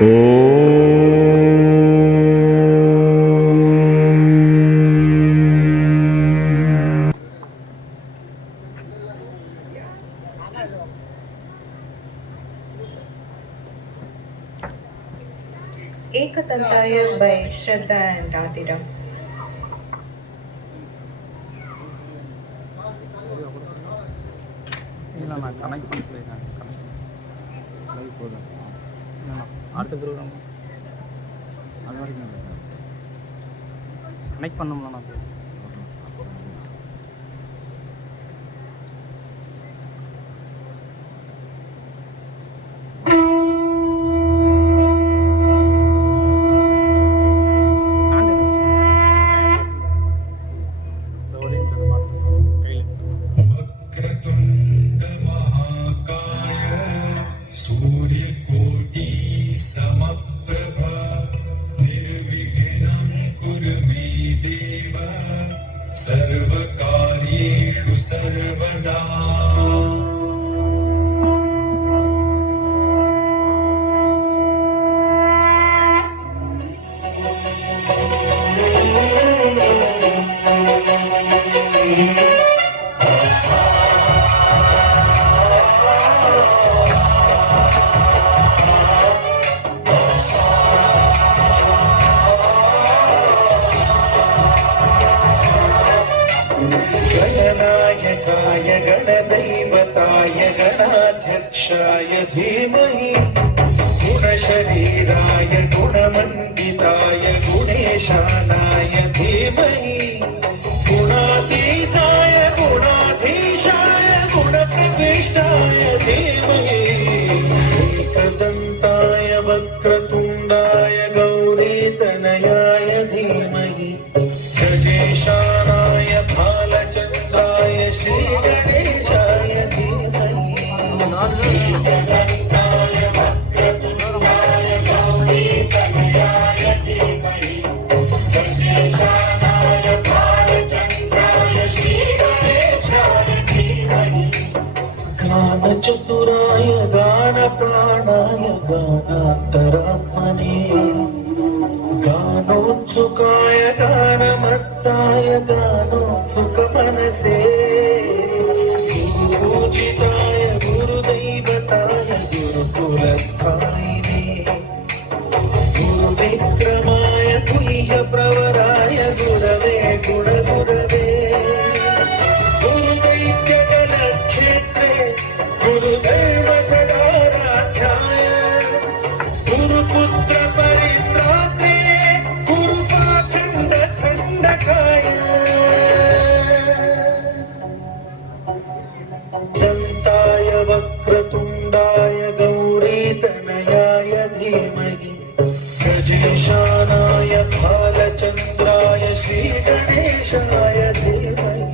Ekatantraya by Shraddha and Radhira. இல்லை நான் connect பண்ணல, நான் கனெக்ட் போதும். அடுத்த ப்ரோக்ராம் அது வரைக்கும் கனெக்ட் பண்ணோம்ல நான் सर्वकार्येषु सर्वदा। गणनायकाय गणदैवताय गणाध्यक्षाय धीमहि गुणशरीराय गुणमण्डिताय गुणेशानाय धीमहि गुणातीताय गुणाधीशाय गुणप्रविष्टाय धीमहि एकदन्ताय वक्रतुण्डाय गौरीतनयाय धीमहि गजेशानाय भालचन्द्राय श्रीगणेशाय धीमहि एकदन्ताय वक्रतुण्डाय गौरीतनयाय धीमहि गजेशानाय भालचन्द्राय श्रीगणेशाय धीमहि गानचतुराय गानप्राणाय गानान्तरात्मने गानोत्सुकाय गानमत्ताय गानोत्सुकमनसे गुरुपूजिताय गुरुदैवताय गुरुकुलस्थायिने गुरुविक्रमाय गुह्यप्रवराय गुरवे गुणगुरवे गुरुदैत्यगणक्षेत्रे गुरुदैव सदाराध्याय गुरुपुत्र परित्रात्रे गुरुपाखण्ड खण्डकाय दन्ताय वक्रतुण्डाय गौरीतनयाय धीमहि गजेशानाय भालचन्द्राय श्रीगणेशाय धीमहि